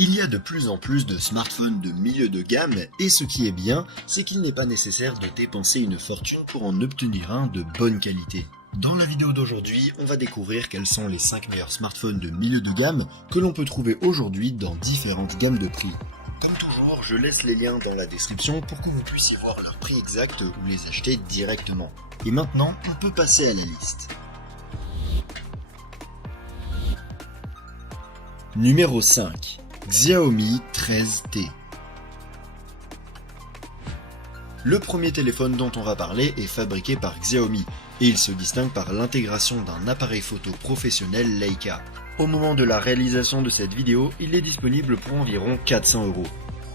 Il y a de plus en plus de smartphones de milieu de gamme et ce qui est bien, c'est qu'il n'est pas nécessaire de dépenser une fortune pour en obtenir un de bonne qualité. Dans la vidéo d'aujourd'hui, on va découvrir quels sont les 5 meilleurs smartphones de milieu de gamme que l'on peut trouver aujourd'hui dans différentes gammes de prix. Comme toujours, je laisse les liens dans la description pour que vous puissiez voir leur prix exact ou les acheter directement. Et maintenant, on peut passer à la liste. Numéro 5. Xiaomi 13T. Le premier téléphone dont on va parler est fabriqué par Xiaomi et il se distingue par l'intégration d'un appareil photo professionnel Leica. Au moment de la réalisation de cette vidéo, il est disponible pour environ 400 €.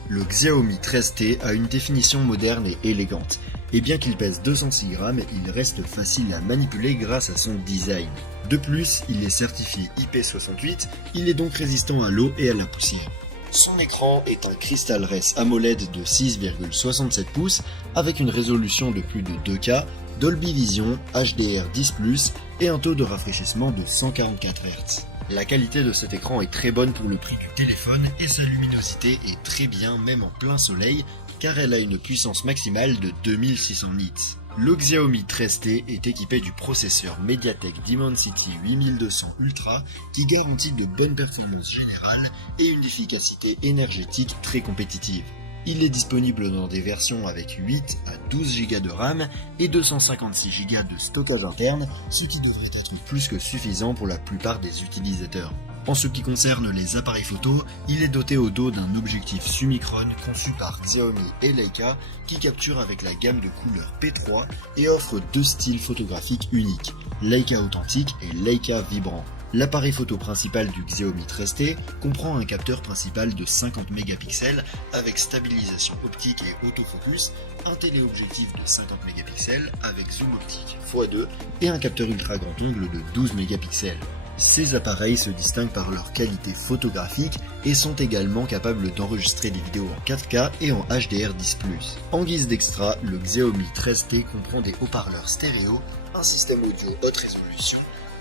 Le Xiaomi 13T a une définition moderne et élégante, et bien qu'il pèse 206 grammes, il reste facile à manipuler grâce à son design. De plus, il est certifié IP68, il est donc résistant à l'eau et à la poussière. Son écran est un Crystal Res AMOLED de 6,67 pouces avec une résolution de plus de 2K, Dolby Vision, HDR10+, et un taux de rafraîchissement de 144 Hz. La qualité de cet écran est très bonne pour le prix du téléphone et sa luminosité est très bien même en plein soleil car elle a une puissance maximale de 2600 nits. Le Xiaomi 13T est équipé du processeur MediaTek Dimensity 8200 Ultra qui garantit de bonnes performances générales et une efficacité énergétique très compétitive. Il est disponible dans des versions avec 8 à 12 Go de RAM et 256 Go de stockage interne, ce qui devrait être plus que suffisant pour la plupart des utilisateurs. En ce qui concerne les appareils photo, il est doté au dos d'un objectif Summicron conçu par Xiaomi et Leica qui capture avec la gamme de couleurs P3 et offre deux styles photographiques uniques, Leica authentique et Leica vibrant. L'appareil photo principal du Xiaomi 13T comprend un capteur principal de 50 mégapixels avec stabilisation optique et autofocus, un téléobjectif de 50 mégapixels avec zoom optique x2 et un capteur ultra grand angle de 12 mégapixels. Ces appareils se distinguent par leur qualité photographique et sont également capables d'enregistrer des vidéos en 4K et en HDR10+. En guise d'extra, le Xiaomi 13T comprend des haut-parleurs stéréo, un système audio haute résolution,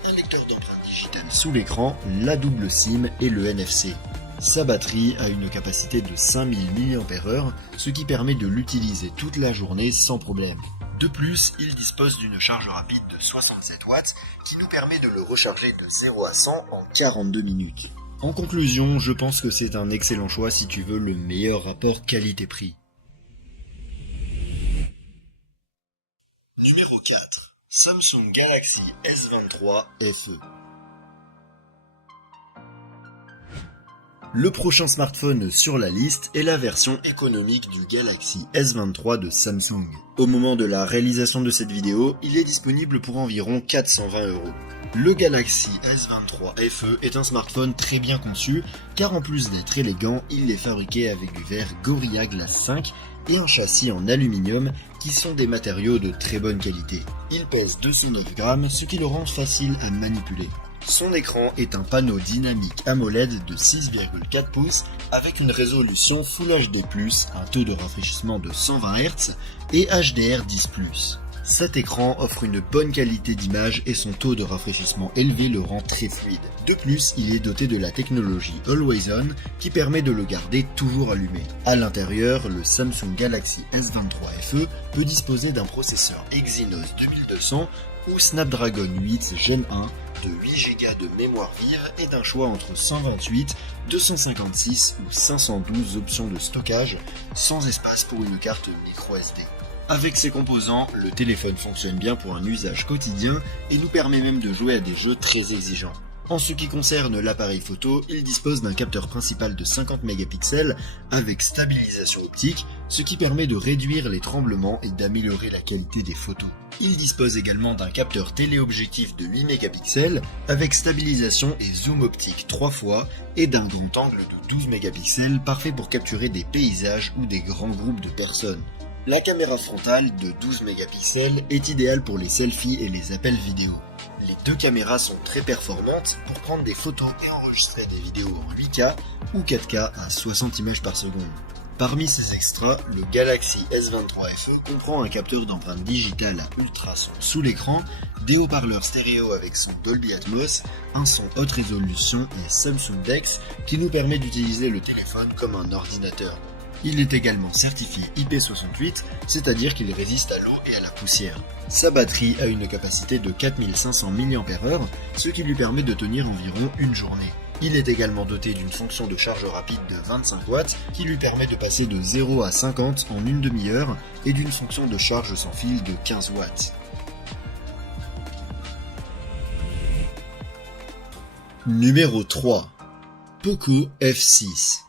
un lecteur d'empreintes digitales sous l'écran, la double SIM et le NFC. Sa batterie a une capacité de 5000 mAh, ce qui permet de l'utiliser toute la journée sans problème. De plus, il dispose d'une charge rapide de 67 watts qui nous permet de le recharger de 0 à 100 en 42 minutes. En conclusion, je pense que c'est un excellent choix si tu veux le meilleur rapport qualité-prix. Numéro 4. Samsung Galaxy S23 FE. Le prochain smartphone sur la liste est la version économique du Galaxy S23 de Samsung. Au moment de la réalisation de cette vidéo, il est disponible pour environ 420 €. Le Galaxy S23 FE est un smartphone très bien conçu, car en plus d'être élégant, il est fabriqué avec du verre Gorilla Glass 5 et un châssis en aluminium qui sont des matériaux de très bonne qualité. Il pèse 209 grammes, ce qui le rend facile à manipuler. Son écran est un panneau dynamique AMOLED de 6,4 pouces avec une résolution Full HD+, un taux de rafraîchissement de 120 Hz et HDR10+. Cet écran offre une bonne qualité d'image et son taux de rafraîchissement élevé le rend très fluide. De plus, il est doté de la technologie Always On qui permet de le garder toujours allumé. À l'intérieur, le Samsung Galaxy S23 FE peut disposer d'un processeur Exynos 2200 ou Snapdragon 8 Gen 1 de 8 Go de mémoire vive et d'un choix entre 128, 256 ou 512 options de stockage, sans espace pour une carte micro SD. Avec ces composants, le téléphone fonctionne bien pour un usage quotidien et nous permet même de jouer à des jeux très exigeants. En ce qui concerne l'appareil photo, il dispose d'un capteur principal de 50 mégapixels avec stabilisation optique, ce qui permet de réduire les tremblements et d'améliorer la qualité des photos. Il dispose également d'un capteur téléobjectif de 8 mégapixels avec stabilisation et zoom optique 3 fois et d'un grand angle de 12 mégapixels parfait pour capturer des paysages ou des grands groupes de personnes. La caméra frontale de 12 mégapixels est idéale pour les selfies et les appels vidéo. Les deux caméras sont très performantes pour prendre des photos et enregistrer des vidéos en 8K ou 4K à 60 images par seconde. Parmi ces extras, le Galaxy S23 FE comprend un capteur d'empreinte digitale à ultrason sous l'écran, des haut-parleurs stéréo avec son Dolby Atmos, un son haute résolution et Samsung DeX qui nous permet d'utiliser le téléphone comme un ordinateur. Il est également certifié IP68, c'est-à-dire qu'il résiste à l'eau et à la poussière. Sa batterie a une capacité de 4500 mAh, ce qui lui permet de tenir environ une journée. Il est également doté d'une fonction de charge rapide de 25 watts qui lui permet de passer de 0 à 50 en une demi-heure et d'une fonction de charge sans fil de 15 watts. Numéro 3. Poco F6.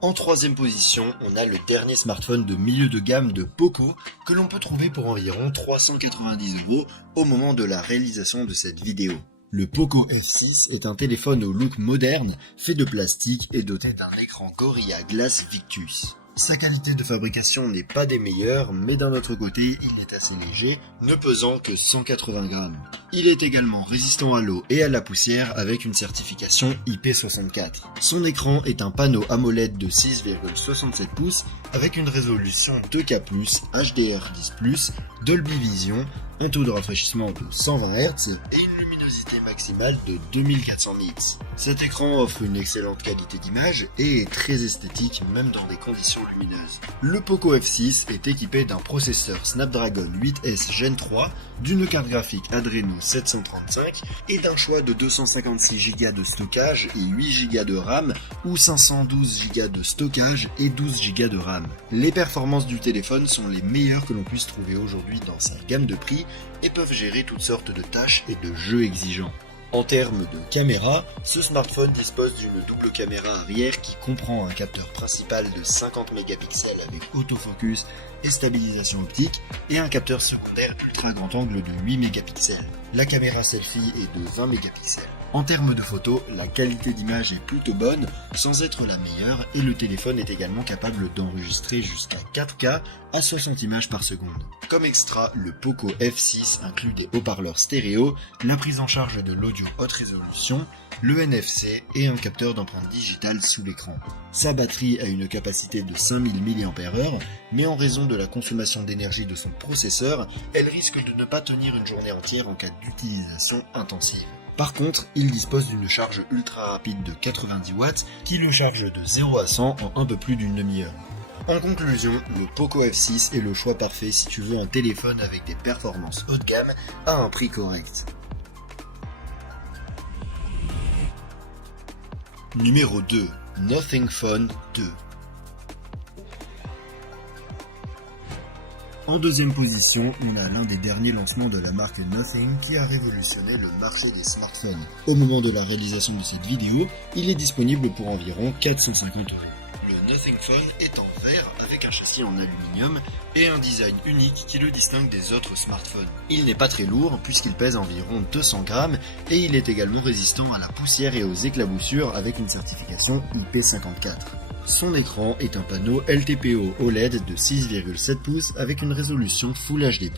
En troisième position, on a le dernier smartphone de milieu de gamme de Poco que l'on peut trouver pour environ 390 € au moment de la réalisation de cette vidéo. Le Poco F6 est un téléphone au look moderne, fait de plastique et doté d'un écran Gorilla Glass Victus. Sa qualité de fabrication n'est pas des meilleures, mais d'un autre côté, il est assez léger, ne pesant que 180 grammes. Il est également résistant à l'eau et à la poussière avec une certification IP64. Son écran est un panneau AMOLED de 6,67 pouces avec une résolution 2K+, HDR10+, Dolby Vision, un taux de rafraîchissement de 120 Hz et une luminosité maximale de 2400 nits. Cet écran offre une excellente qualité d'image et est très esthétique même dans des conditions lumineuses. Le Poco F6 est équipé d'un processeur Snapdragon 8S Gen 3, d'une carte graphique Adreno 735 et d'un choix de 256 Go de stockage et 8 Go de RAM ou 512 Go de stockage et 12 Go de RAM. Les performances du téléphone sont les meilleures que l'on puisse trouver aujourd'hui dans sa gamme de prix et peuvent gérer toutes sortes de tâches et de jeux exigeants. En termes de caméra, ce smartphone dispose d'une double caméra arrière qui comprend un capteur principal de 50 mégapixels avec autofocus et stabilisation optique et un capteur secondaire ultra grand angle de 8 mégapixels. La caméra selfie est de 20 mégapixels. En termes de photos, la qualité d'image est plutôt bonne, sans être la meilleure, et le téléphone est également capable d'enregistrer jusqu'à 4K à 60 images par seconde. Comme extra, le Poco F6 inclut des haut-parleurs stéréo, la prise en charge de l'audio haute résolution, le NFC et un capteur d'empreinte digitale sous l'écran. Sa batterie a une capacité de 5000 mAh, mais en raison de la consommation d'énergie de son processeur, elle risque de ne pas tenir une journée entière en cas d'utilisation intensive. Par contre, il dispose d'une charge ultra rapide de 90 watts qui le charge de 0 à 100 en un peu plus d'une demi-heure. En conclusion, le Poco F6 est le choix parfait si tu veux un téléphone avec des performances haut de gamme à un prix correct. Numéro 2. Nothing Phone 2. En deuxième position, on a l'un des derniers lancements de la marque Nothing qui a révolutionné le marché des smartphones. Au moment de la réalisation de cette vidéo, il est disponible pour environ 450 €. Le Nothing Phone est en verre avec un châssis en aluminium et un design unique qui le distingue des autres smartphones. Il n'est pas très lourd puisqu'il pèse environ 200 grammes et il est également résistant à la poussière et aux éclaboussures avec une certification IP54. Son écran est un panneau LTPO OLED de 6,7 pouces avec une résolution Full HD+,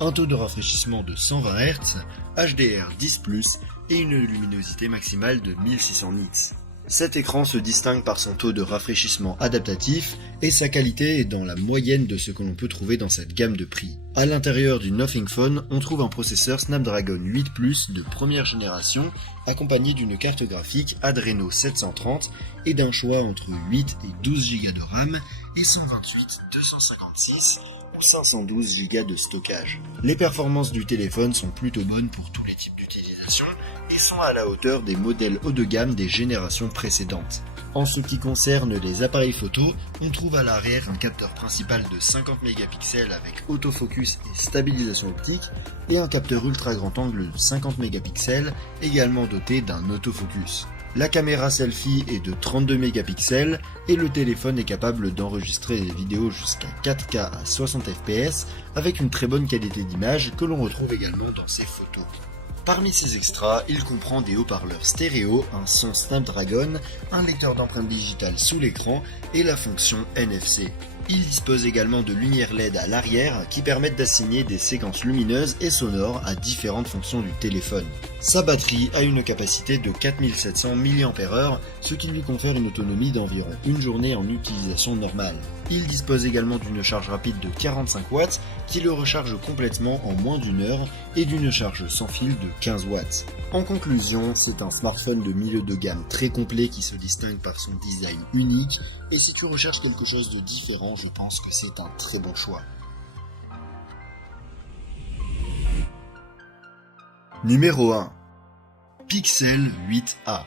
un taux de rafraîchissement de 120 Hz, HDR10+, et une luminosité maximale de 1600 nits. Cet écran se distingue par son taux de rafraîchissement adaptatif et sa qualité est dans la moyenne de ce que l'on peut trouver dans cette gamme de prix. À l'intérieur du Nothing Phone, on trouve un processeur Snapdragon 8 Plus de première génération accompagné d'une carte graphique Adreno 730 et d'un choix entre 8 et 12 Go de RAM et 128, 256 ou 512 Go de stockage. Les performances du téléphone sont plutôt bonnes pour tous les types d'utilisation et sont à la hauteur des modèles haut de gamme des générations précédentes. En ce qui concerne les appareils photo, on trouve à l'arrière un capteur principal de 50 mégapixels avec autofocus et stabilisation optique et un capteur ultra grand angle de 50 mégapixels également doté d'un autofocus. La caméra selfie est de 32 mégapixels et le téléphone est capable d'enregistrer des vidéos jusqu'à 4K à 60 fps avec une très bonne qualité d'image que l'on retrouve également dans ses photos. Parmi ces extras, il comprend des haut-parleurs stéréo, un son Snapdragon, un lecteur d'empreintes digitales sous l'écran et la fonction NFC. Il dispose également de lumières LED à l'arrière qui permettent d'assigner des séquences lumineuses et sonores à différentes fonctions du téléphone. Sa batterie a une capacité de 4700 mAh, ce qui lui confère une autonomie d'environ une journée en utilisation normale. Il dispose également d'une charge rapide de 45 watts qui le recharge complètement en moins d'une heure et d'une charge sans fil de 15 watts. En conclusion, c'est un smartphone de milieu de gamme très complet qui se distingue par son design unique, et si tu recherches quelque chose de différent, je pense que c'est un très bon choix. Numéro 1. Pixel 8a.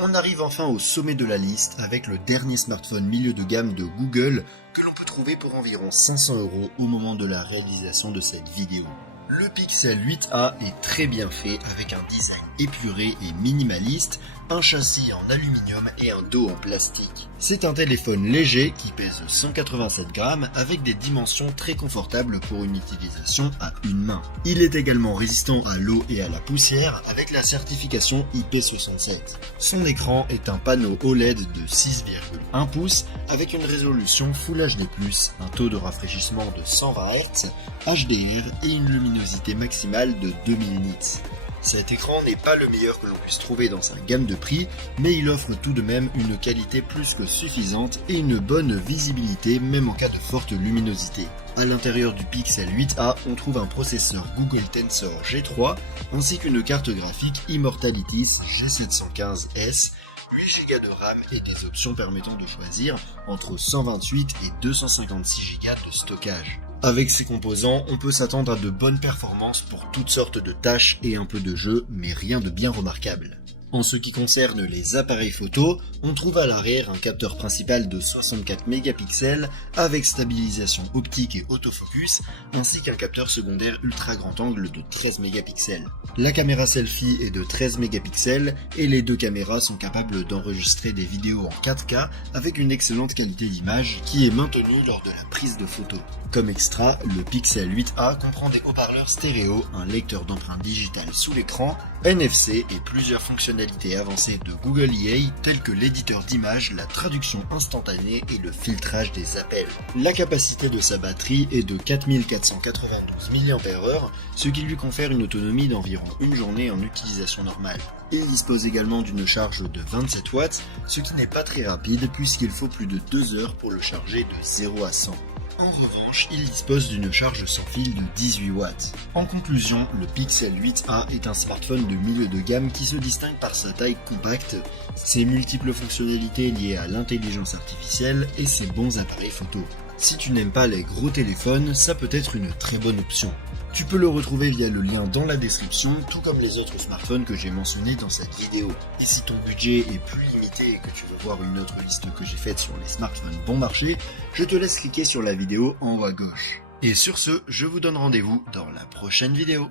On arrive enfin au sommet de la liste avec le dernier smartphone milieu de gamme de Google que l'on peut trouver pour environ 500 € au moment de la réalisation de cette vidéo. Le Pixel 8a est très bien fait avec un design épuré et minimaliste, un châssis en aluminium et un dos en plastique. C'est un téléphone léger qui pèse 187 grammes avec des dimensions très confortables pour une utilisation à une main. Il est également résistant à l'eau et à la poussière avec la certification IP67. Son écran est un panneau OLED de 6,1 pouces avec une résolution Full HD+, un taux de rafraîchissement de 120 Hz, HDR et une luminosité maximale de 2000 nits. Cet écran n'est pas le meilleur que l'on puisse trouver dans sa gamme de prix, mais il offre tout de même une qualité plus que suffisante et une bonne visibilité même en cas de forte luminosité. À l'intérieur du Pixel 8a, on trouve un processeur Google Tensor G3 ainsi qu'une carte graphique Immortalities G715S, 8 Go de RAM et des options permettant de choisir entre 128 et 256 Go de stockage. Avec ces composants, on peut s'attendre à de bonnes performances pour toutes sortes de tâches et un peu de jeu, mais rien de bien remarquable. En ce qui concerne les appareils photo, on trouve à l'arrière un capteur principal de 64 mégapixels avec stabilisation optique et autofocus, ainsi qu'un capteur secondaire ultra grand angle de 13 mégapixels. La caméra selfie est de 13 mégapixels et les deux caméras sont capables d'enregistrer des vidéos en 4K avec une excellente qualité d'image qui est maintenue lors de la prise de photos. Comme extra, le Pixel 8a comprend des haut-parleurs stéréo, un lecteur d'empreintes digitales sous l'écran, NFC et plusieurs fonctionnalités avancées de Google EA telles que l'éditeur d'images, la traduction instantanée et le filtrage des appels. La capacité de sa batterie est de 4492 mAh, ce qui lui confère une autonomie d'environ une journée en utilisation normale. Il dispose également d'une charge de 27 watts, ce qui n'est pas très rapide puisqu'il faut plus de 2 heures pour le charger de 0 à 100. En revanche, il dispose d'une charge sans fil de 18 watts. En conclusion, le Pixel 8a est un smartphone de milieu de gamme qui se distingue par sa taille compacte, ses multiples fonctionnalités liées à l'intelligence artificielle et ses bons appareils photo. Si tu n'aimes pas les gros téléphones, ça peut être une très bonne option. Tu peux le retrouver via le lien dans la description, tout comme les autres smartphones que j'ai mentionnés dans cette vidéo. Et si ton budget est plus limité et que tu veux voir une autre liste que j'ai faite sur les smartphones bon marché, je te laisse cliquer sur la vidéo en haut à gauche. Et sur ce, je vous donne rendez-vous dans la prochaine vidéo.